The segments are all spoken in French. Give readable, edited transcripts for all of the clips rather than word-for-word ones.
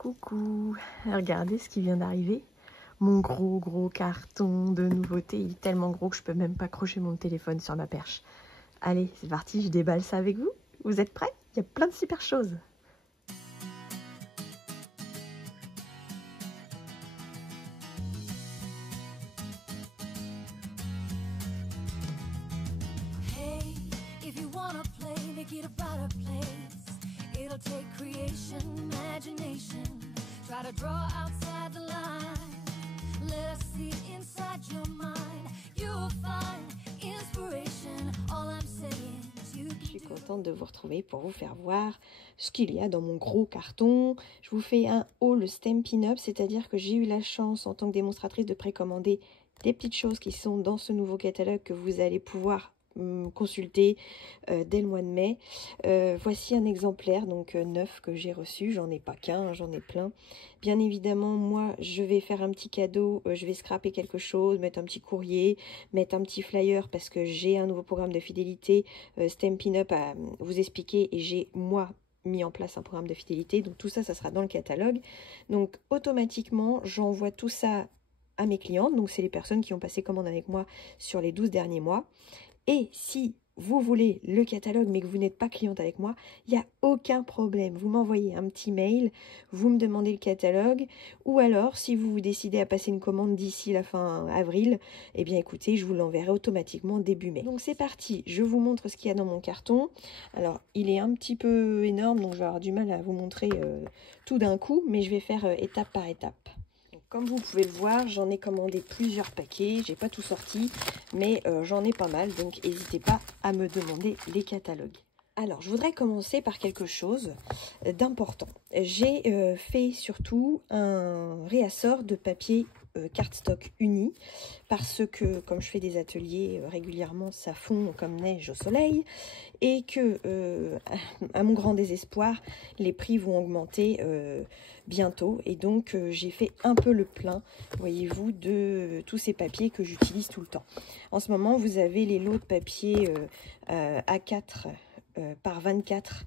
Coucou, regardez ce qui vient d'arriver. Mon gros carton de nouveautés. Il est tellement gros que je peux même pas accrocher mon téléphone sur ma perche. Allez, c'est parti, je déballe ça avec vous. Vous êtes prêts? Il y a plein de super choses. Hey, if you wanna play, make it about a place. It'll take creation, imagination. Try to draw outside the line. Let us see inside your mind. You'll find inspiration. All I'm saying is you can. Je suis contente de vous retrouver pour vous faire voir ce qu'il y a dans mon gros carton. Je vous fais un haul Stampin' Up, c'est-à-dire que j'ai eu la chance en tant que démonstratrice de précommander des petites choses qui sont dans ce nouveau catalogue que vous allez pouvoir consulter dès le mois de mai. Voici un exemplaire donc neuf que j'ai reçu. J'en ai pas qu'un, j'en ai plein. Bien évidemment, moi je vais faire un petit cadeau, je vais scraper quelque chose, mettre un petit courrier, mettre un petit flyer parce que j'ai un nouveau programme de fidélité Stampin' Up à vous expliquer et j'ai moi mis en place un programme de fidélité. Donc tout ça, ça sera dans le catalogue. Donc automatiquement, j'envoie tout ça à mes clientes. Donc c'est les personnes qui ont passé commande avec moi sur les 12 derniers mois. Et si vous voulez le catalogue mais que vous n'êtes pas cliente avec moi, il n'y a aucun problème. Vous m'envoyez un petit mail, vous me demandez le catalogue, ou alors si vous décidez à passer une commande d'ici la fin avril, eh bien écoutez, je vous l'enverrai automatiquement début mai. Donc c'est parti, je vous montre ce qu'il y a dans mon carton. Alors il est un petit peu énorme, donc je vais avoir du mal à vous montrer tout d'un coup, mais je vais faire étape par étape. Comme vous pouvez le voir, j'en ai commandé plusieurs paquets, j'ai pas tout sorti, mais j'en ai pas mal, donc n'hésitez pas à me demander les catalogues. Alors, je voudrais commencer par quelque chose d'important. J'ai fait surtout un réassort de papier cardstock uni, parce que comme je fais des ateliers régulièrement, ça fond comme neige au soleil, et que à mon grand désespoir, les prix vont augmenter bientôt, et donc j'ai fait un peu le plein, voyez-vous, de tous ces papiers que j'utilise tout le temps. En ce moment, vous avez les lots de papier A4 par 24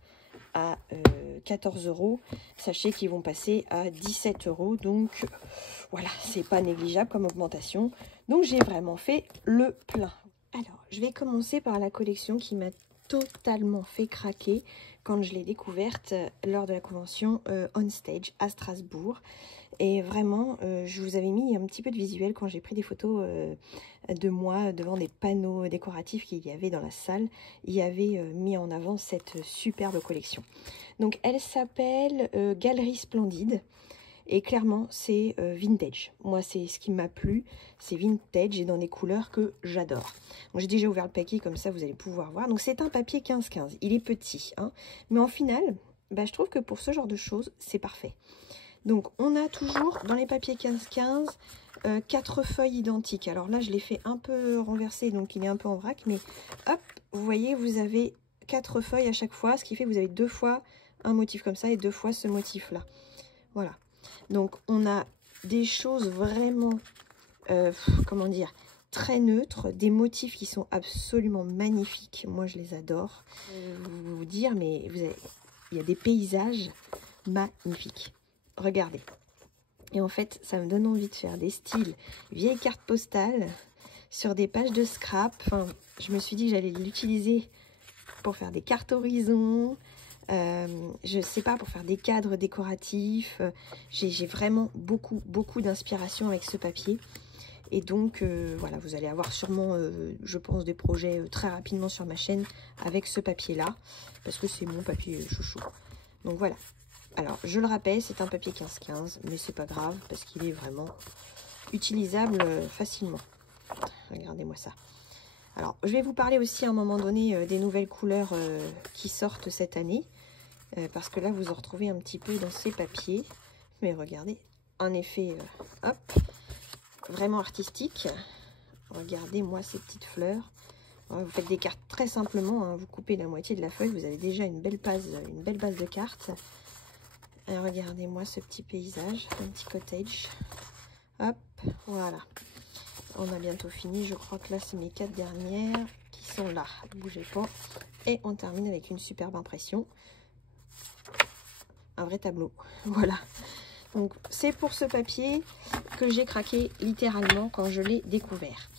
à 14 €. Sachez qu'ils vont passer à 17 €, donc voilà, c'est pas négligeable comme augmentation. Donc j'ai vraiment fait le plein. Alors, je vais commencer par la collection qui m'a totalement fait craquer quand je l'ai découverte lors de la convention On Stage à Strasbourg. Et vraiment, je vous avais mis un petit peu de visuel quand j'ai pris des photos de moi devant des panneaux décoratifs qu'il y avait dans la salle. Il y avait mis en avant cette superbe collection. Donc elle s'appelle Galerie Splendide. Et clairement, c'est vintage. Moi, c'est ce qui m'a plu. C'est vintage et dans des couleurs que j'adore. J'ai déjà ouvert le paquet, comme ça, vous allez pouvoir voir. Donc, c'est un papier 15-15. Il est petit, hein. Mais en final, bah, je trouve que pour ce genre de choses, c'est parfait. Donc, on a toujours, dans les papiers 15-15, 4 feuilles identiques. Alors là, je l'ai fait un peu renversé, donc il est un peu en vrac. Mais hop, vous voyez, vous avez 4 feuilles à chaque fois. Ce qui fait que vous avez 2 fois un motif comme ça et 2 fois ce motif-là. Voilà. Donc, on a des choses vraiment, comment dire, très neutres, des motifs qui sont absolument magnifiques. Moi, je les adore. Vous dire, mais il y a des paysages magnifiques. Regardez. Et en fait, ça me donne envie de faire des styles vieilles cartes postales sur des pages de scrap. Enfin, je me suis dit que j'allais l'utiliser pour faire des cartes horizon. Je sais pas, pour faire des cadres décoratifs. J'ai vraiment beaucoup d'inspiration avec ce papier. Et donc, voilà, vous allez avoir sûrement, je pense, des projets très rapidement sur ma chaîne avec ce papier-là. Parce que c'est mon papier chouchou. Donc voilà. Alors, je le rappelle, c'est un papier 15-15, mais c'est pas grave parce qu'il est vraiment utilisable facilement. Regardez-moi ça. Alors, je vais vous parler aussi à un moment donné des nouvelles couleurs qui sortent cette année. Parce que là, vous en retrouvez un petit peu dans ces papiers. Mais regardez, un effet, hop, vraiment artistique. Regardez-moi ces petites fleurs. Vous faites des cartes très simplement, hein. Vous coupez la moitié de la feuille, vous avez déjà une belle base de cartes. Regardez-moi ce petit paysage, un petit cottage. Hop, voilà. On a bientôt fini, je crois que là, c'est mes 4 dernières qui sont là. Bougez pas. Et on termine avec une superbe impression. Un vrai tableau. Voilà. Donc c'est pour ce papier que j'ai craqué littéralement quand je l'ai découvert.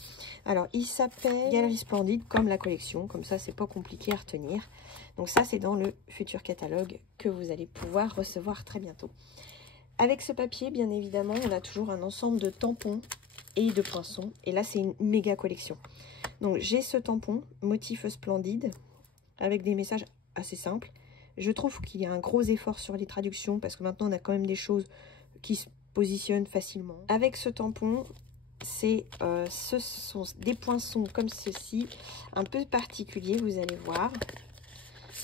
Alors il s'appelle Galerie Splendide comme la collection, comme ça c'est pas compliqué à retenir. Donc ça c'est dans le futur catalogue que vous allez pouvoir recevoir très bientôt. Avec ce papier bien évidemment on a toujours un ensemble de tampons et de poinçons. Et là c'est une méga collection. Donc j'ai ce tampon motif splendide avec des messages assez simples. Je trouve qu'il y a un gros effort sur les traductions parce que maintenant on a quand même des choses qui se positionnent facilement. Avec ce tampon, ce sont des poinçons comme ceci, un peu particuliers, vous allez voir.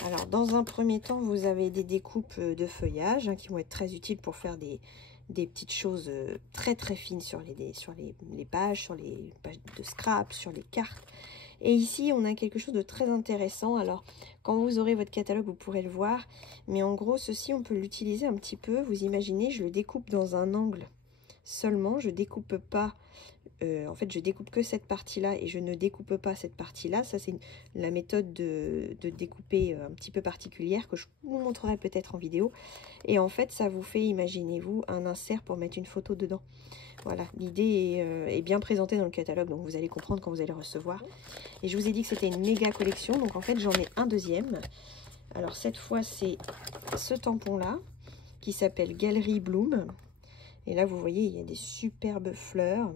Alors dans un premier temps, vous avez des découpes de feuillage hein, qui vont être très utiles pour faire des petites choses très très fines sur les pages, sur les pages de scrap, sur les cartes. Et ici, on a quelque chose de très intéressant. Alors, quand vous aurez votre catalogue, vous pourrez le voir. Mais en gros, ceci, on peut l'utiliser un petit peu. Vous imaginez, je le découpe dans un angle seulement. Je découpe pas... en fait, je découpe que cette partie-là et je ne découpe pas cette partie-là. Ça, c'est la méthode de découper un petit peu particulière que je vous montrerai peut-être en vidéo. Et en fait, ça vous fait, imaginez-vous, un insert pour mettre une photo dedans. Voilà, l'idée est bien présentée dans le catalogue, donc vous allez comprendre quand vous allez le recevoir. Et je vous ai dit que c'était une méga collection, donc en fait j'en ai un deuxième. Alors cette fois c'est ce tampon-là, qui s'appelle Galerie Bloom. Et là vous voyez, il y a des superbes fleurs.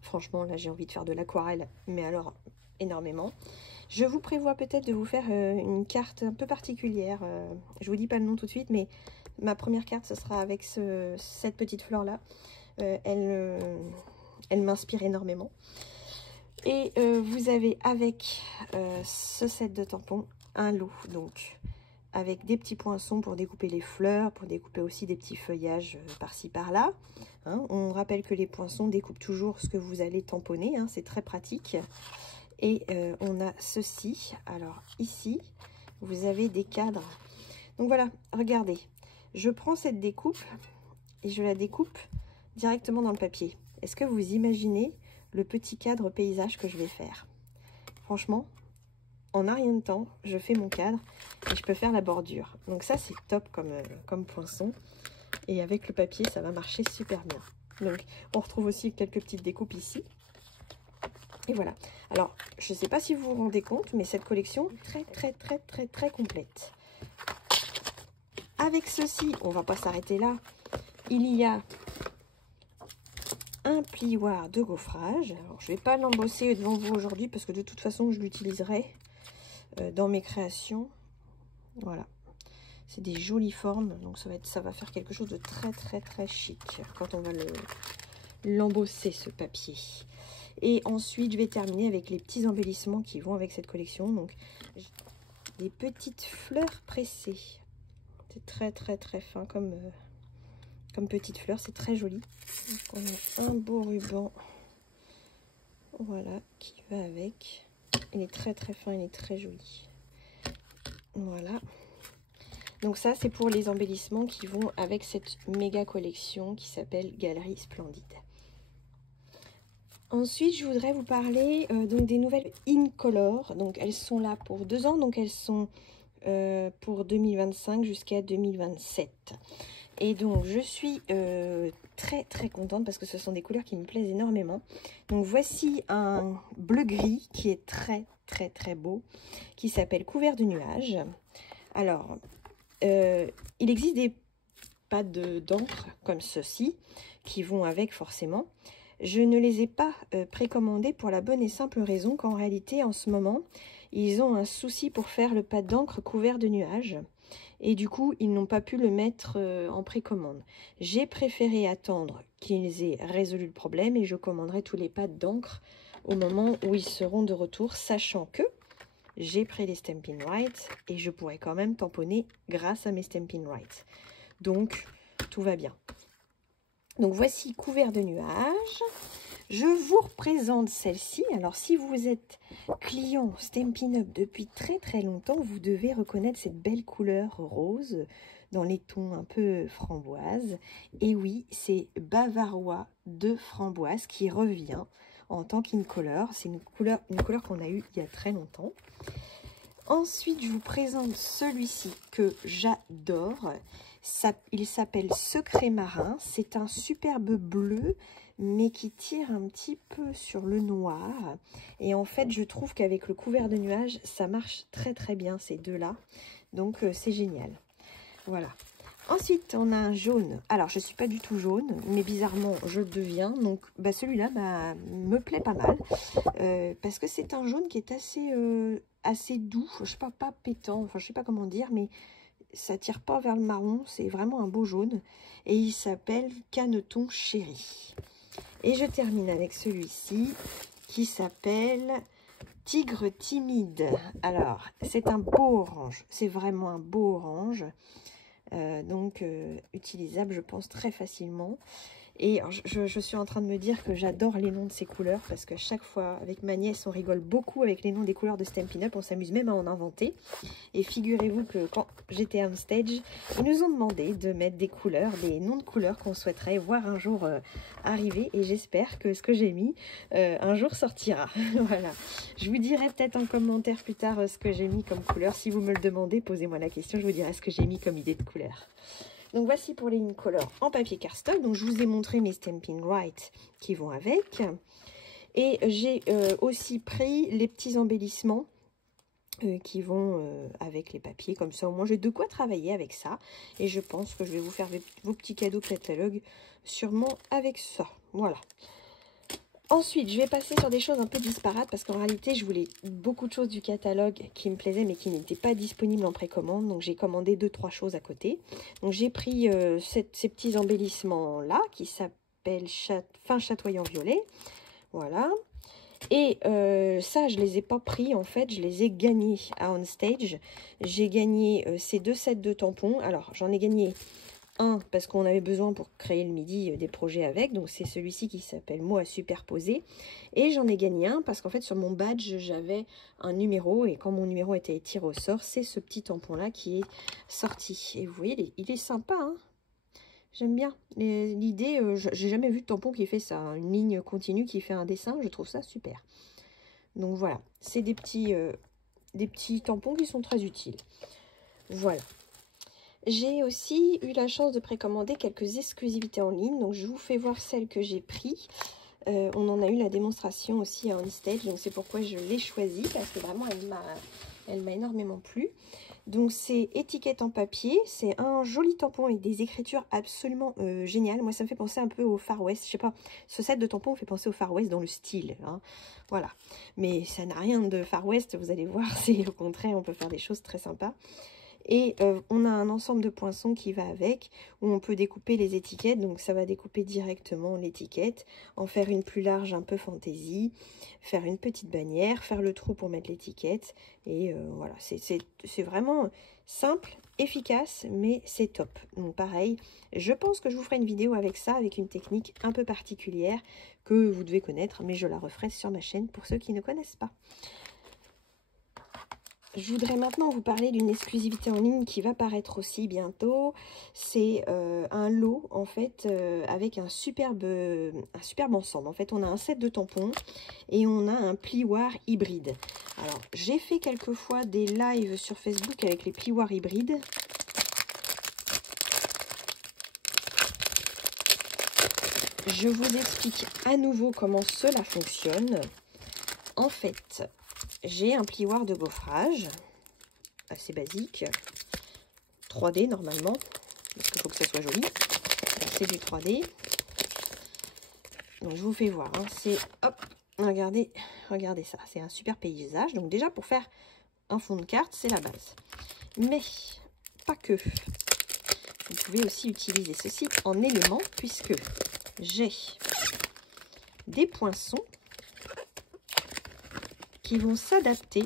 Franchement, là j'ai envie de faire de l'aquarelle, mais alors énormément. Je vous prévois peut-être de vous faire une carte un peu particulière. Je vous dis pas le nom tout de suite, mais ma première carte, ce sera avec cette petite fleur-là. Elle m'inspire énormément. Et vous avez avec ce set de tampons un lot, donc avec des petits poinçons pour découper les fleurs, pour découper aussi des petits feuillages par-ci par-là. Hein, on rappelle que les poinçons découpent toujours ce que vous allez tamponner, hein, c'est très pratique. Et on a ceci. Alors ici, vous avez des cadres. Donc voilà, regardez, je prends cette découpe et je la découpe directement dans le papier. Est-ce que vous imaginez le petit cadre paysage que je vais faire? Franchement, en un rien de temps, je fais mon cadre et je peux faire la bordure. Donc ça, c'est top comme poinçon. Et avec le papier, ça va marcher super bien. Donc, on retrouve aussi quelques petites découpes ici. Et voilà. Alors, je ne sais pas si vous vous rendez compte, mais cette collection est très complète. Avec ceci, on ne va pas s'arrêter là. Il y a un plioir de gaufrage. Alors, je ne vais pas l'embosser devant vous aujourd'hui parce que de toute façon, je l'utiliserai dans mes créations. Voilà. C'est des jolies formes, donc ça va faire quelque chose de très chic quand on va l'embosser, ce papier. Et ensuite, je vais terminer avec les petits embellissements qui vont avec cette collection. Donc, des petites fleurs pressées. C'est très fin comme petites fleurs. C'est très joli. Donc, on a un beau ruban. Voilà, qui va avec. Il est très fin, il est très joli. Voilà. Donc ça, c'est pour les embellissements qui vont avec cette méga collection qui s'appelle Galerie Splendide. Ensuite, je voudrais vous parler donc des nouvelles Incolor. Donc elles sont là pour 2 ans, donc elles sont pour 2025 jusqu'à 2027. Et donc je suis très contente parce que ce sont des couleurs qui me plaisent énormément. Donc voici un bleu-gris qui est très beau, qui s'appelle Couvert de nuages. Alors, il existe des pads d'encre comme ceci qui vont avec forcément. Je ne les ai pas précommandés pour la bonne et simple raison qu'en réalité en ce moment ils ont un souci pour faire le pad d'encre couvert de nuages et du coup ils n'ont pas pu le mettre en précommande. J'ai préféré attendre qu'ils aient résolu le problème et je commanderai tous les pads d'encre au moment où ils seront de retour, sachant que j'ai pris les Stampin' Rights et je pourrai quand même tamponner grâce à mes Stampin' Rights. Donc, tout va bien. Donc, voici Couvert de nuages. Je vous représente celle-ci. Alors, si vous êtes client Stampin' Up depuis très longtemps, vous devez reconnaître cette belle couleur rose dans les tons un peu framboise. Et oui, c'est Bavarois de framboise qui revient en tant qu'Incolor. C'est une couleur qu'on a eue il y a très longtemps. Ensuite, je vous présente celui-ci que j'adore. Il s'appelle Secret Marin. C'est un superbe bleu, mais qui tire un petit peu sur le noir. Et en fait, je trouve qu'avec le couvert de nuages, ça marche très très bien, ces deux-là. Donc, c'est génial. Voilà. Ensuite, on a un jaune. Alors, je ne suis pas du tout jaune, mais bizarrement, je le deviens. Donc, bah, celui-là me plaît pas mal. Parce que c'est un jaune qui est assez doux. Je ne sais pas pétant, enfin, je ne sais pas comment dire, mais ça ne tire pas vers le marron. C'est vraiment un beau jaune. Et il s'appelle Caneton Chéri. Et je termine avec celui-ci qui s'appelle Tigre Timide. Alors, c'est un beau orange. C'est vraiment un beau orange. Donc utilisable, je pense, très facilement. Et je suis en train de me dire que j'adore les noms de ces couleurs parce qu'à chaque fois, avec ma nièce, on rigole beaucoup avec les noms des couleurs de Stampin' Up. On s'amuse même à en inventer. Et figurez-vous que quand j'étais à Homestage, ils nous ont demandé de mettre des couleurs, des noms de couleurs qu'on souhaiterait voir un jour arriver. Et j'espère que ce que j'ai mis un jour sortira. Voilà. Je vous dirai peut-être en commentaire plus tard ce que j'ai mis comme couleur. Si vous me le demandez, posez-moi la question. Je vous dirai ce que j'ai mis comme idée de couleur. Donc voici pour les Incolor en papier cardstock. Donc je vous ai montré mes Stampin' Right qui vont avec. Et j'ai aussi pris les petits embellissements qui vont avec les papiers. Comme ça, au moins, j'ai de quoi travailler avec ça. Et je pense que je vais vous faire vos petits cadeaux catalogue sûrement avec ça. Voilà. Ensuite, je vais passer sur des choses un peu disparates parce qu'en réalité, je voulais beaucoup de choses du catalogue qui me plaisaient mais qui n'étaient pas disponibles en précommande. Donc, j'ai commandé 2-3 choses à côté. Donc, j'ai pris ces petits embellissements-là qui s'appellent Fin Chatoyant Violet. Voilà. Et ça, je ne les ai pas pris. En fait, je les ai gagnés à Homestage. J'ai gagné ces 2 sets de tampons. Alors, j'en ai gagné un parce qu'on avait besoin pour créer le midi des projets avec, donc c'est celui-ci qui s'appelle Mots à superposer, et j'en ai gagné un parce qu'en fait sur mon badge j'avais un numéro et quand mon numéro était tiré au sort, c'est ce petit tampon là qui est sorti. Et vous voyez, il est sympa, hein, j'aime bien l'idée. J'ai jamais vu de tampon qui fait ça, une ligne continue qui fait un dessin, je trouve ça super. Donc voilà, c'est des petits tampons qui sont très utiles. Voilà. J'ai aussi eu la chance de précommander quelques exclusivités en ligne. Donc, je vous fais voir celles que j'ai prises. On en a eu la démonstration aussi à Homestage. Donc, c'est pourquoi je l'ai choisie. Parce que vraiment, elle m'a énormément plu. Donc, c'est étiquette en papier. C'est un joli tampon avec des écritures absolument géniales. Moi, ça me fait penser un peu au Far West. Je sais pas, ce set de tampons me fait penser au Far West dans le style, hein. Voilà. Mais ça n'a rien de Far West. Vous allez voir, c'est au contraire, on peut faire des choses très sympas. Et on a un ensemble de poinçons qui va avec, où on peut découper les étiquettes. Donc ça va découper directement l'étiquette, en faire une plus large, un peu fantaisie, faire une petite bannière, faire le trou pour mettre l'étiquette. Et voilà, c'est vraiment simple, efficace, mais c'est top. Donc pareil, je pense que je vous ferai une vidéo avec ça, avec une technique un peu particulière que vous devez connaître, mais je la referai sur ma chaîne pour ceux qui ne connaissent pas. Je voudrais maintenant vous parler d'une exclusivité en ligne qui va paraître aussi bientôt. C'est un lot en fait avec un superbe ensemble. En fait, on a un set de tampons et on a un plioir hybride. Alors, j'ai fait quelques fois des lives sur Facebook avec les plioirs hybrides. Je vous explique à nouveau comment cela fonctionne. En fait, j'ai un plioir de gaufrage, assez basique, 3D normalement, parce qu'il faut que ça soit joli. C'est du 3D. Donc je vous fais voir, hein. C'est, hop, regardez ça, c'est un super paysage. Donc déjà pour faire un fond de carte, c'est la base. Mais pas que. Vous pouvez aussi utiliser ceci en élément, puisque j'ai des poinçons qui vont s'adapter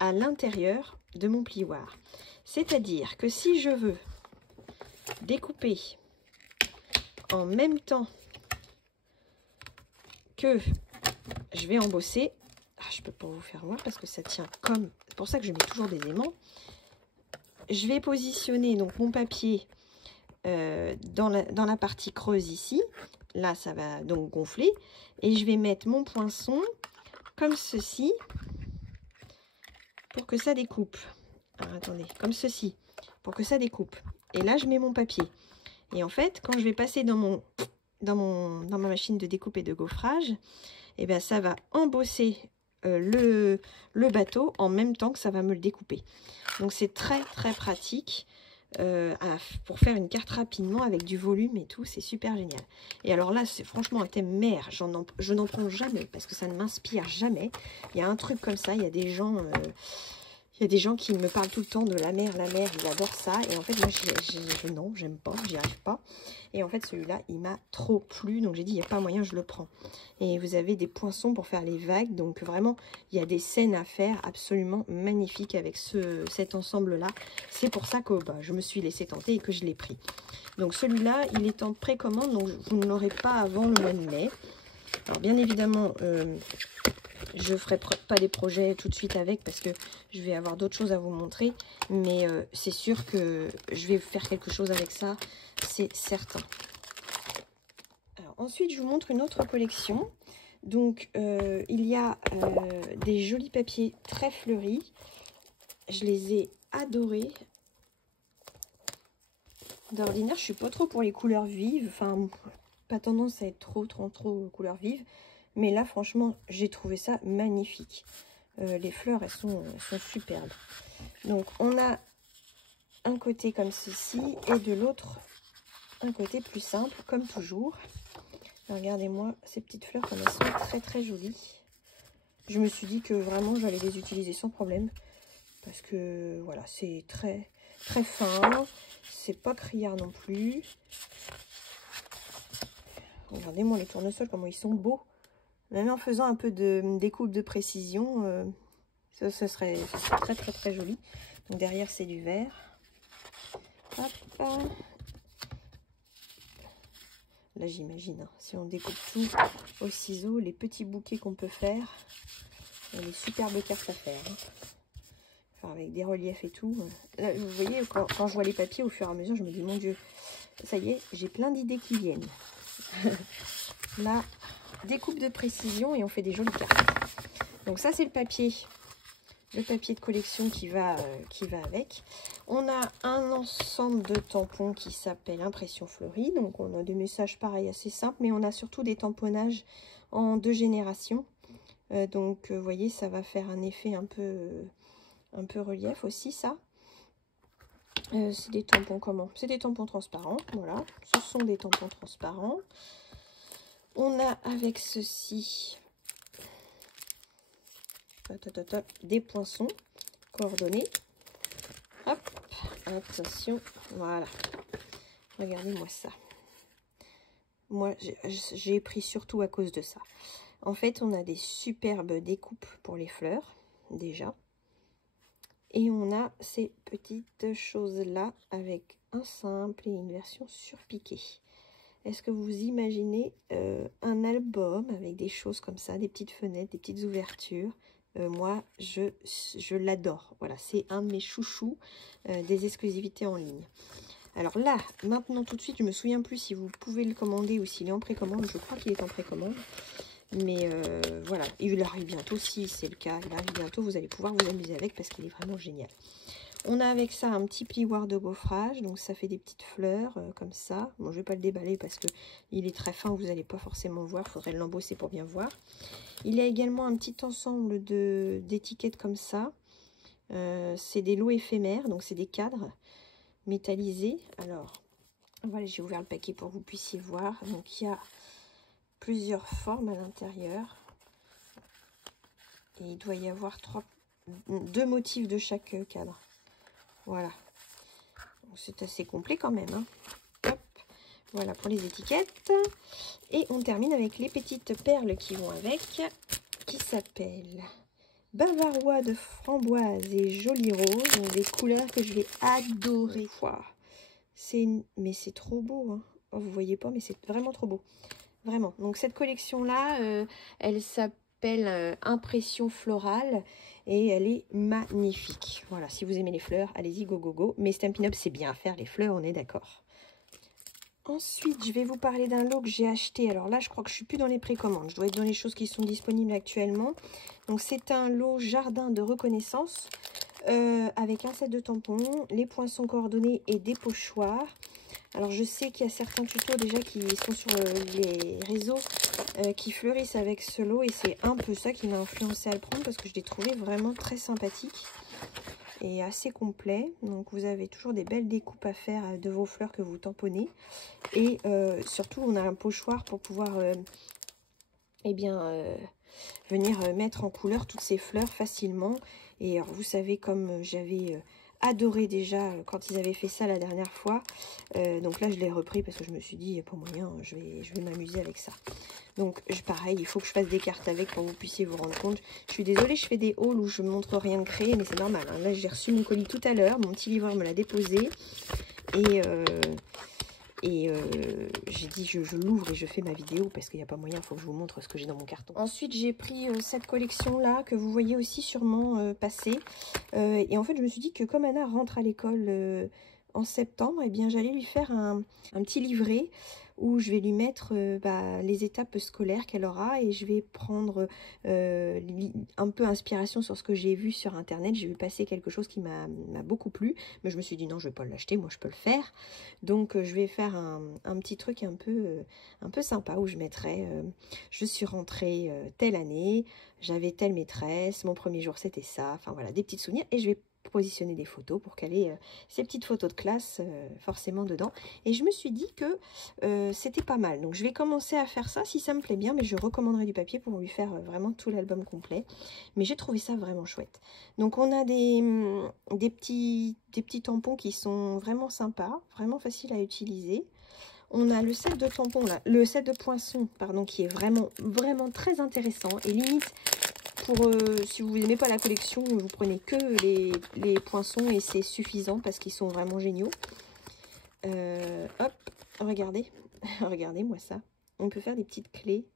à l'intérieur de mon plioir. C'est-à-dire que si je veux découper en même temps que je vais embosser, je peux pas vous faire voir parce que ça tient comme, c'est pour ça que je mets toujours des aimants. Je vais positionner donc mon papier dans la partie creuse ici. Là, ça va donc gonfler. Et je vais mettre mon poinçon comme ceci pour que ça découpe. Alors, attendez, comme ceci. pour que ça découpe. Et là, je mets mon papier. Et en fait, quand je vais passer dans ma machine de découpe et de gaufrage, et bien ça va embosser le bateau en même temps que ça va me le découper. Donc c'est très très pratique pour faire une carte rapidement avec du volume et tout, c'est super génial. Et alors là, c'est franchement un thème mer, je n'en prends jamais parce que ça ne m'inspire jamais. Il y a un truc comme ça, il y a des gens... il y a des gens qui me parlent tout le temps de la mer, ils adorent ça. Et en fait, moi, non, j'aime pas, j'y arrive pas. Et en fait, celui-là, il m'a trop plu. Donc, j'ai dit, il n'y a pas moyen, je le prends. Et vous avez des poinçons pour faire les vagues. Donc, vraiment, il y a des scènes à faire absolument magnifiques avec cet ensemble-là. C'est pour ça que je me suis laissée tenter et que je l'ai pris. Donc, celui-là, il est en précommande. Donc, vous ne l'aurez pas avant le mois de mai. Alors, bien évidemment... je ne ferai pas des projets tout de suite avec parce que je vais avoir d'autres choses à vous montrer. Mais c'est sûr que je vais faire quelque chose avec ça, c'est certain. Alors, ensuite, je vous montre une autre collection. Donc, il y a des jolis papiers très fleuris. Je les ai adorés. D'ordinaire, je ne suis pas trop pour les couleurs vives. Enfin, pas tendance à être trop couleurs vives. Mais là, franchement, j'ai trouvé ça magnifique. Les fleurs, elles sont superbes. Donc, on a un côté comme ceci et de l'autre, un côté plus simple, comme toujours. Regardez-moi ces petites fleurs, comme elles sont très très jolies. Je me suis dit que vraiment, j'allais les utiliser sans problème. Parce que, voilà, c'est très très fin. C'est pas criard non plus. Regardez-moi les tournesols, comment ils sont beaux. Même en faisant un peu de découpe de précision, ce serait très très très joli. Donc derrière c'est du vert. Hop. Là j'imagine, hein, si on découpe tout au ciseau, les petits bouquets qu'on peut faire, les superbes cartes à faire. Hein. Enfin, avec des reliefs et tout. Là, vous voyez, quand je vois les papiers au fur et à mesure, je me dis mon Dieu, ça y est, j'ai plein d'idées qui viennent. Là, découpe de précision et on fait des jolies cartes. Donc ça c'est le papier de collection qui va avec. On a un ensemble de tampons qui s'appelle Impression fleurie. Donc on a des messages pareils assez simples, mais on a surtout des tamponnages en 2 générations. Donc vous voyez, ça va faire un effet un peu relief aussi ça. C'est des tampons comment? C'est des tampons transparents, voilà. Ce sont des tampons transparents. On a avec ceci des poinçons coordonnés. Hop, attention, voilà. Regardez-moi ça. Moi, j'ai pris surtout à cause de ça. En fait, on a des superbes découpes pour les fleurs, déjà. Et on a ces petites choses-là avec un simple et une version surpiquée. Est-ce que vous imaginez un album avec des choses comme ça, des petites fenêtres, des petites ouvertures? Moi, je l'adore. Voilà, c'est un de mes chouchous des exclusivités en ligne. Alors là, maintenant, tout de suite, je me souviens plus si vous pouvez le commander ou s'il est en précommande. Je crois qu'il est en précommande. Mais voilà, il arrive bientôt. Si c'est le cas, il arrive bientôt. Vous allez pouvoir vous amuser avec parce qu'il est vraiment génial. On a avec ça un petit plioir de gaufrage, donc ça fait des petites fleurs comme ça. Bon, je vais pas le déballer parce que il est très fin, vous n'allez pas forcément voir, il faudrait l'embosser pour bien voir. Il y a également un petit ensemble d'étiquettes comme ça. C'est des lots éphémères, donc c'est des cadres métallisés. Alors, voilà, j'ai ouvert le paquet pour que vous puissiez voir. Donc il y a plusieurs formes à l'intérieur. Et il doit y avoir 2 motifs de chaque cadre. Voilà, c'est assez complet quand même. Hein. Hop. Voilà pour les étiquettes. Et on termine avec les petites perles qui vont avec, qui s'appellent Bavarois de framboise et joli rose. Donc des couleurs que je vais adorer. Mais c'est trop beau. Hein. Oh, vous voyez pas, mais c'est vraiment trop beau. Vraiment. Donc cette collection-là, elle s'appelle Impression florale. Et elle est magnifique. Voilà, si vous aimez les fleurs, allez-y, go, go, go. Mais Stampin' Up, c'est bien à faire, les fleurs, on est d'accord. Ensuite, je vais vous parler d'un lot que j'ai acheté. Alors là, je crois que je suis plus dans les précommandes. Je dois être dans les choses qui sont disponibles actuellement. Donc, c'est un lot jardin de reconnaissance. avec un set de tampons, les poinçons coordonnés et des pochoirs. Alors je sais qu'il y a certains tutos déjà qui sont sur les réseaux qui fleurissent avec ce lot, et c'est un peu ça qui m'a influencé à le prendre parce que je l'ai trouvé vraiment très sympathique et assez complet. Donc vous avez toujours des belles découpes à faire de vos fleurs que vous tamponnez, et surtout on a un pochoir pour pouvoir venir mettre en couleur toutes ces fleurs facilement. Et alors, vous savez, comme j'avais adoré déjà quand ils avaient fait ça la dernière fois, donc là je l'ai repris parce que je me suis dit pas moyen, je vais m'amuser avec ça. Donc pareil, il faut que je fasse des cartes avec pour que vous puissiez vous rendre compte. Je suis désolée, je fais des hauls où je ne montre rien de créé, mais c'est normal, hein. Là j'ai reçu mon colis tout à l'heure, mon petit livreur me l'a déposé, et j'ai dit je l'ouvre et je fais ma vidéo parce qu'il n'y a pas moyen, il faut que je vous montre ce que j'ai dans mon carton. Ensuite j'ai pris cette collection là que vous voyez aussi sûrement passer, et en fait je me suis dit que comme Anna rentre à l'école en septembre, et bien j'allais lui faire un petit livret où je vais lui mettre les étapes scolaires qu'elle aura, et je vais prendre un peu inspiration sur ce que j'ai vu sur internet. J'ai vu passer quelque chose qui m'a beaucoup plu, mais je me suis dit non, je vais pas l'acheter, moi je peux le faire. Donc je vais faire un petit truc un peu sympa où je mettrai je suis rentrée telle année, j'avais telle maîtresse, mon premier jour c'était ça, enfin voilà, des petits souvenirs, et je vais positionner des photos pour qu'elle ait ces petites photos de classe forcément dedans. Et je me suis dit que c'était pas mal, donc je vais commencer à faire ça si ça me plaît bien, mais je recommanderai du papier pour lui faire vraiment tout l'album complet. Mais j'ai trouvé ça vraiment chouette. Donc on a des petits tampons qui sont vraiment sympas, vraiment faciles à utiliser. On a le set de tampons là, le set de poinçons pardon, qui est vraiment très intéressant, et limite pour si vous n'aimez pas la collection, vous prenez que les poinçons et c'est suffisant parce qu'ils sont vraiment géniaux. Hop, regardez, regardez-moi ça. On peut faire des petites clés,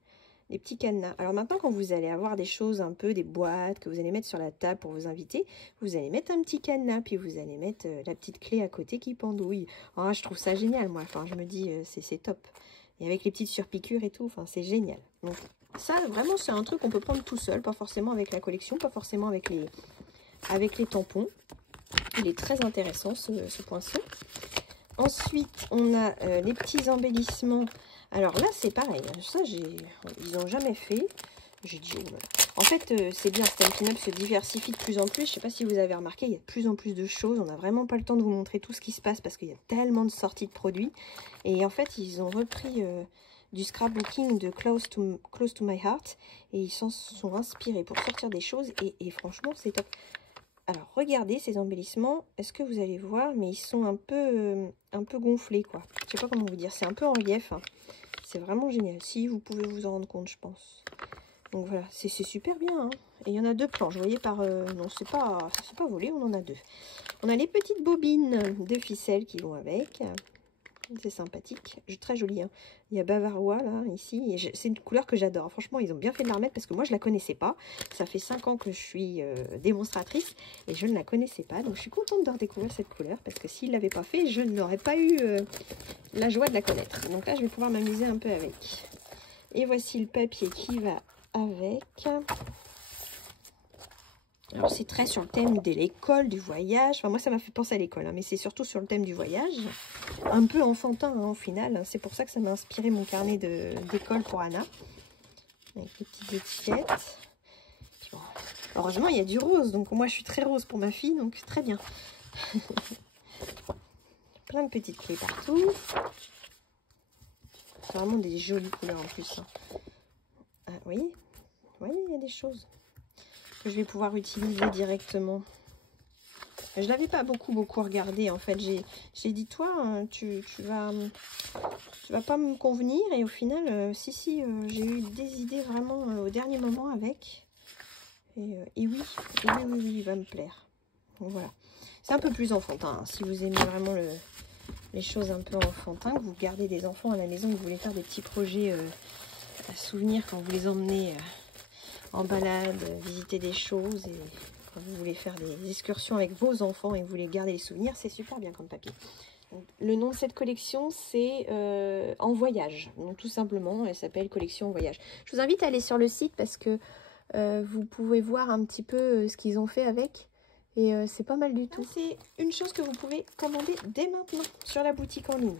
des petits cadenas. Alors maintenant, quand vous allez avoir des choses un peu, des boîtes que vous allez mettre sur la table pour vos invités, vous allez mettre un petit cadenas, puis vous allez mettre la petite clé à côté qui pendouille. Oh, je trouve ça génial, moi. Enfin, je me dis, c'est top. Et avec les petites surpiqûres et tout, enfin, c'est génial. Donc ça, vraiment, c'est un truc qu'on peut prendre tout seul, pas forcément avec la collection, pas forcément avec les tampons. Il est très intéressant, ce poinçon. Ensuite, on a les petits embellissements. Alors là, c'est pareil. Ça, ils n'ont jamais fait. J'ai dit, oh, en fait, c'est bien, Stampin' Up se diversifie de plus en plus. Je ne sais pas si vous avez remarqué, il y a de plus en plus de choses. On n'a vraiment pas le temps de vous montrer tout ce qui se passe parce qu'il y a tellement de sorties de produits. Et en fait, ils ont repris du scrapbooking de Close to My Heart, et ils s'en sont inspirés pour sortir des choses, et franchement c'est top. Alors regardez ces embellissements, est-ce que vous allez voir, mais ils sont un peu gonflés quoi, je sais pas comment vous dire, c'est un peu en relief, hein. C'est vraiment génial, si vous pouvez vous en rendre compte je pense. Donc voilà, c'est super bien, hein. Et il y en a deux planches, vous voyez, par non c'est pas volé, on en a deux. On a les petites bobines de ficelle qui vont avec. C'est sympathique, très joli, hein. Il y a Bavarois là, ici, c'est une couleur que j'adore. Franchement, ils ont bien fait de la remettre parce que moi je la connaissais pas. Ça fait 5 ans que je suis démonstratrice et je ne la connaissais pas. Donc je suis contente de redécouvrir cette couleur parce que s'ils ne l'avaient pas fait, je n'aurais pas eu la joie de la connaître. Donc là, je vais pouvoir m'amuser un peu avec. Et voici le papier qui va avec. Alors c'est très sur le thème de l'école, du voyage. Enfin moi ça m'a fait penser à l'école, hein, mais c'est surtout sur le thème du voyage. Un peu enfantin hein, au final. C'est pour ça que ça m'a inspiré mon carnet d'école pour Anna. Avec les petites étiquettes. Puis bon, heureusement il y a du rose, donc moi je suis très rose pour ma fille, donc très bien. Plein de petites clés partout. C'est vraiment des jolies couleurs en plus. Hein. Ah, oui, il y a des choses que je vais pouvoir utiliser directement. Je l'avais pas beaucoup regardé en fait. J'ai dit toi tu vas pas me convenir, et au final si j'ai eu des idées vraiment au dernier moment avec, et oui, il va me plaire. Donc voilà, c'est un peu plus enfantin, hein. Si vous aimez vraiment les choses un peu enfantins, que vous gardez des enfants à la maison, que vous voulez faire des petits projets à souvenir quand vous les emmenez en balade, visiter des choses, et quand vous voulez faire des excursions avec vos enfants et vous voulez garder les souvenirs, c'est super bien comme papier. Donc, le nom de cette collection, c'est En Voyage. Donc tout simplement, elle s'appelle Collection En Voyage. Je vous invite à aller sur le site parce que vous pouvez voir un petit peu ce qu'ils ont fait avec. Et c'est pas mal du tout. C'est une chose que vous pouvez commander dès maintenant sur la boutique en ligne.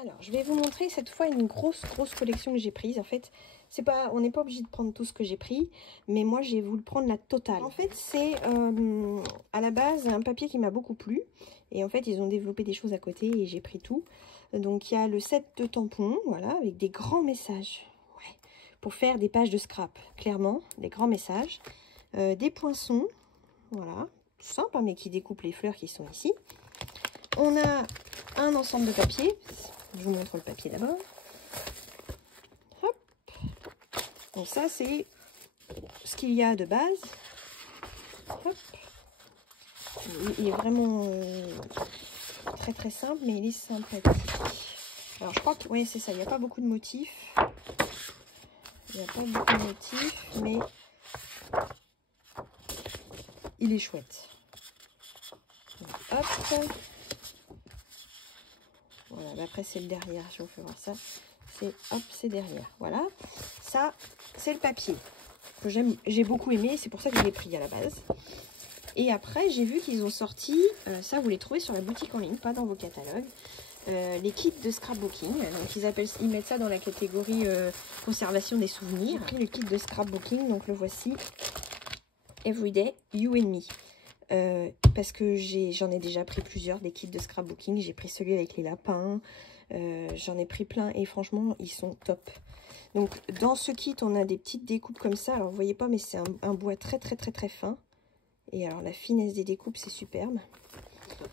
Alors, je vais vous montrer cette fois une grosse collection que j'ai prise. En fait, c'est pas, on n'est pas obligé de prendre tout ce que j'ai pris, mais moi, je vais vous le prendre la totale. En fait, c'est à la base un papier qui m'a beaucoup plu. Et en fait, ils ont développé des choses à côté et j'ai pris tout. Donc, il y a le set de tampons, voilà, avec des grands messages. Ouais, pour faire des pages de scrap, clairement, des grands messages. Des poinçons, voilà, tout simple, hein, mais qui découpent les fleurs qui sont ici. On a un ensemble de papier. Je vous montre le papier d'abord. Hop. Donc ça, c'est ce qu'il y a de base. Hop. Il est vraiment très simple, mais il est sympathique. Alors je crois que, oui, c'est ça, il n'y a pas beaucoup de motifs. Il n'y a pas beaucoup de motifs, mais il est chouette. Hop. Voilà, après c'est le derrière, je vous fais voir ça. C'est hop, c'est derrière. Voilà. Ça, c'est le papier que j'ai beaucoup aimé, c'est pour ça que je l'ai pris à la base. Et après, j'ai vu qu'ils ont sorti, ça vous les trouvez sur la boutique en ligne, pas dans vos catalogues, les kits de scrapbooking. Donc ils mettent ça dans la catégorie conservation des souvenirs. J'ai pris le kit de scrapbooking, donc le voici. Everyday You and Me. Parce que j'en ai déjà pris plusieurs des kits de scrapbooking. J'ai pris celui avec les lapins, j'en ai pris plein et franchement ils sont top. Donc dans ce kit on a des petites découpes comme ça. Alors vous voyez pas mais c'est un bois très fin. Et alors la finesse des découpes c'est superbe. Top.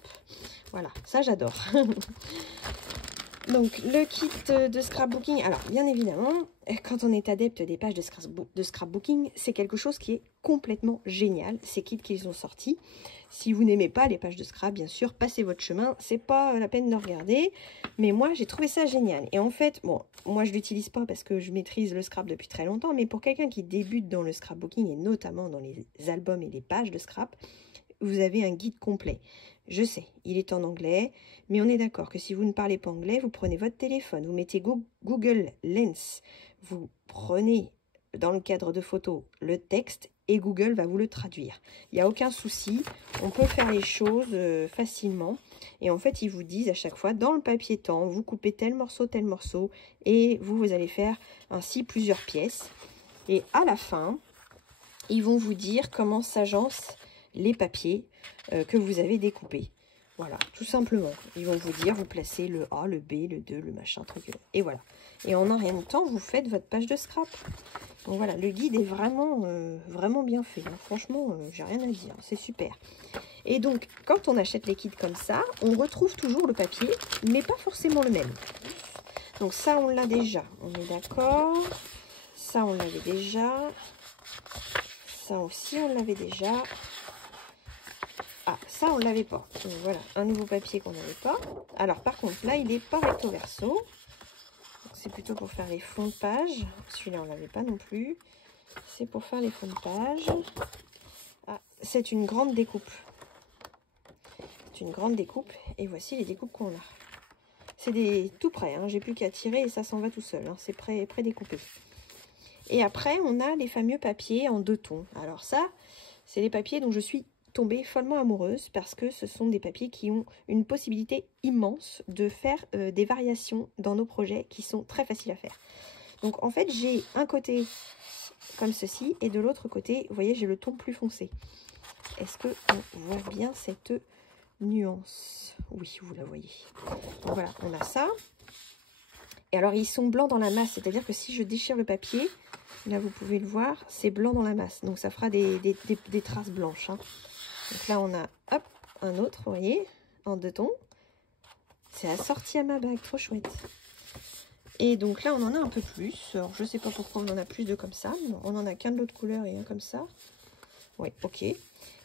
Voilà, ça j'adore. Donc le kit de scrapbooking, alors bien évidemment, quand on est adepte des pages de scrapbooking, c'est quelque chose qui est complètement génial, ces kits qu'ils ont sortis. Si vous n'aimez pas les pages de scrap, bien sûr, passez votre chemin, c'est pas la peine de regarder. Mais moi, j'ai trouvé ça génial. Et en fait, bon, moi je l'utilise pas parce que je maîtrise le scrap depuis très longtemps, mais pour quelqu'un qui débute dans le scrapbooking et notamment dans les albums et les pages de scrap, vous avez un guide complet. Je sais, il est en anglais, mais on est d'accord que si vous ne parlez pas anglais, vous prenez votre téléphone, vous mettez Google Lens, vous prenez dans le cadre de photos le texte et Google va vous le traduire. Il n'y a aucun souci, on peut faire les choses facilement. Et en fait, ils vous disent à chaque fois, dans le papier temps, vous coupez tel morceau, et vous allez faire ainsi plusieurs pièces. Et à la fin, ils vont vous dire comment s'agencent les papiers que vous avez découpés. Voilà, tout simplement. Ils vont vous dire, vous placez le A, le B, le 2, le machin, truc. Et voilà. Et en un rien de temps, vous faites votre page de scrap. Donc voilà, le guide est vraiment bien fait. Franchement, j'ai rien à dire. C'est super. Et donc, quand on achète les kits comme ça, on retrouve toujours le papier, mais pas forcément le même. Donc ça, on l'a déjà. On est d'accord. Ça, on l'avait déjà. Ça aussi, on l'avait déjà. Ah, ça, on ne l'avait pas. Donc, voilà, un nouveau papier qu'on n'avait pas. Alors, par contre, là, il est pas recto verso. C'est plutôt pour faire les fonds de page. Celui-là, on ne l'avait pas non plus. C'est pour faire les fonds de page. Ah, c'est une grande découpe. C'est une grande découpe. Et voici les découpes qu'on a. C'est des tout prêts. Hein. J'ai plus qu'à tirer et ça s'en va tout seul. Hein. C'est pré-découpé. Et après, on a les fameux papiers en 2 tons. Alors ça, c'est les papiers dont je suis tombée follement amoureuse parce que ce sont des papiers qui ont une possibilité immense de faire des variations dans nos projets qui sont très faciles à faire. Donc en fait, j'ai un côté comme ceci et de l'autre côté, vous voyez, j'ai le ton plus foncé. Est-ce que on voit bien cette nuance? Oui, vous la voyez. Donc voilà, on a ça. Et alors, ils sont blancs dans la masse, c'est-à-dire que si je déchire le papier, là, vous pouvez le voir, c'est blanc dans la masse. Donc, ça fera des traces blanches. Hein. Donc là, on a, hop, un autre, vous voyez, en 2 tons. C'est assorti à ma bague, trop chouette. Et donc là, on en a un peu plus. Alors, je ne sais pas pourquoi on en a plus de comme ça. On en a qu'un de l'autre couleur et un comme ça. Oui, ok.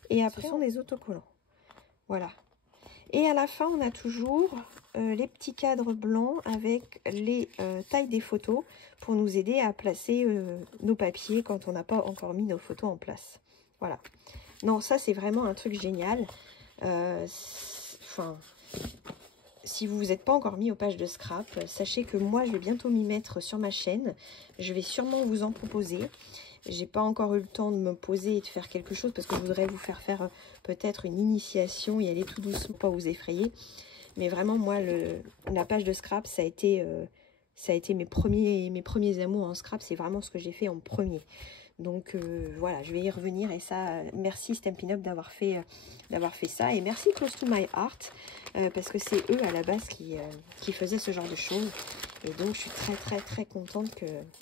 Et après, ce sont des autocollants. Voilà. Et à la fin, on a toujours les petits cadres blancs avec les tailles des photos pour nous aider à placer nos papiers quand on n'a pas encore mis nos photos en place. Voilà. Non, ça, c'est vraiment un truc génial. Enfin, si vous n'êtes pas encore mis aux pages de scrap, sachez que moi, je vais bientôt m'y mettre sur ma chaîne. Je vais sûrement vous en proposer. J'ai pas encore eu le temps de me poser et de faire quelque chose parce que je voudrais vous faire peut-être une initiation, y aller tout doucement, pas vous effrayer. Mais vraiment, moi, la page de scrap, ça a été mes premiers amours en scrap. C'est vraiment ce que j'ai fait en premier. Donc voilà, je vais y revenir. Et ça, merci Stampin' Up d'avoir fait ça. Et merci Close to My Heart, parce que c'est eux à la base qui faisaient ce genre de choses. Et donc je suis très contente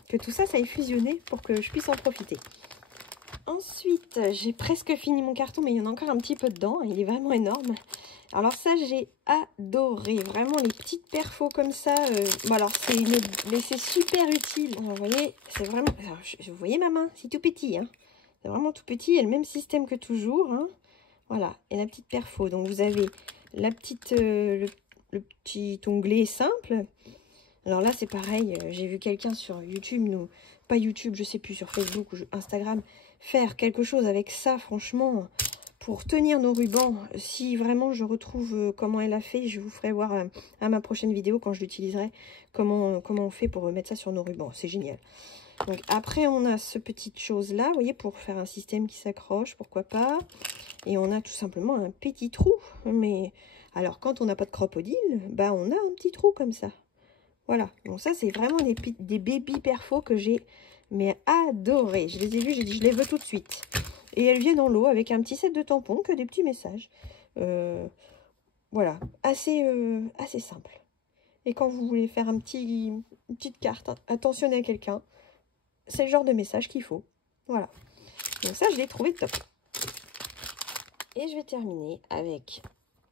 que tout ça ait fusionné pour que je puisse en profiter. Ensuite, j'ai presque fini mon carton, mais il y en a encore un petit peu dedans. Il est vraiment énorme. Alors ça, j'ai adoré. Vraiment, les petites perfos comme ça. Bon, alors, mais c'est super utile. Vous voyez, c'est vraiment... Alors, vous voyez ma main? C'est tout petit. Hein. C'est vraiment tout petit. Il y a le même système que toujours. Hein. Voilà. Et la petite perfo. Donc, vous avez la petite, le petit onglet simple. Alors là, c'est pareil. J'ai vu quelqu'un sur YouTube, pas YouTube, je sais plus, sur Facebook ou Instagram, faire quelque chose avec ça, franchement, pour tenir nos rubans. Si vraiment je retrouve comment elle a fait, je vous ferai voir à ma prochaine vidéo quand je l'utiliserai, comment on fait pour mettre ça sur nos rubans. C'est génial. Donc après, on a ce petite chose-là, vous voyez, pour faire un système qui s'accroche, pourquoi pas. Et on a tout simplement un petit trou. Mais alors, quand on n'a pas de crocodile, bah on a un petit trou comme ça. Voilà, donc ça c'est vraiment des baby perfos que j'ai adoré. Je les ai vus, j'ai dit je les veux tout de suite. Et elles viennent en lot avec un petit set de tampons, que des petits messages. Voilà, assez simple. Et quand vous voulez faire une petite carte attentionnée à quelqu'un, c'est le genre de message qu'il faut. Voilà, donc ça je l'ai trouvé top. Et je vais terminer avec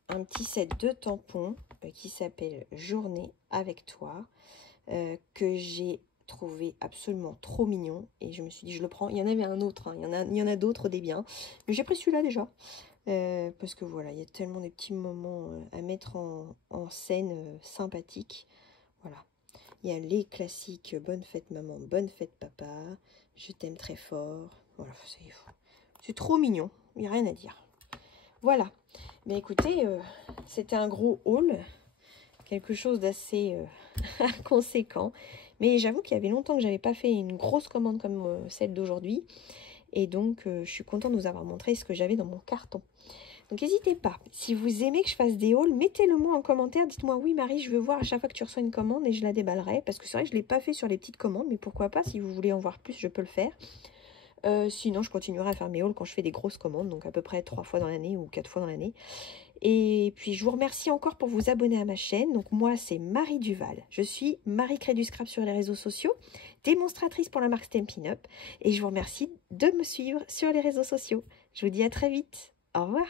un petit set de tampons qui s'appelle Journée avec toi, que j'ai trouvé absolument trop mignon. Et je me suis dit, je le prends. Il y en avait un autre, hein. Il y en a d'autres des biens. Mais j'ai pris celui-là déjà. Parce que voilà, il y a tellement des petits moments à mettre en scène sympathiques. Voilà. Il y a les classiques bonne fête maman, bonne fête papa, je t'aime très fort. Voilà, c'est trop mignon. Il n'y a rien à dire. Voilà. Mais écoutez, c'était un gros haul. Quelque chose d'assez conséquent. Mais j'avoue qu'il y avait longtemps que j'avais pas fait une grosse commande comme celle d'aujourd'hui. Et donc, je suis contente de vous avoir montré ce que j'avais dans mon carton. Donc, n'hésitez pas. Si vous aimez que je fasse des hauls, mettez-le moi en commentaire. Dites-moi, oui Marie, je veux voir à chaque fois que tu reçois une commande et je la déballerai. Parce que c'est vrai que je ne l'ai pas fait sur les petites commandes. Mais pourquoi pas, si vous voulez en voir plus, je peux le faire. Sinon, je continuerai à faire mes hauls quand je fais des grosses commandes. Donc, à peu près 3 fois dans l'année ou 4 fois dans l'année. Et puis, je vous remercie encore pour vous abonner à ma chaîne. Donc, moi, c'est Marie Duval. Je suis Marie Crée du Scrap sur les réseaux sociaux, démonstratrice pour la marque Stampin' Up. Et je vous remercie de me suivre sur les réseaux sociaux. Je vous dis à très vite. Au revoir.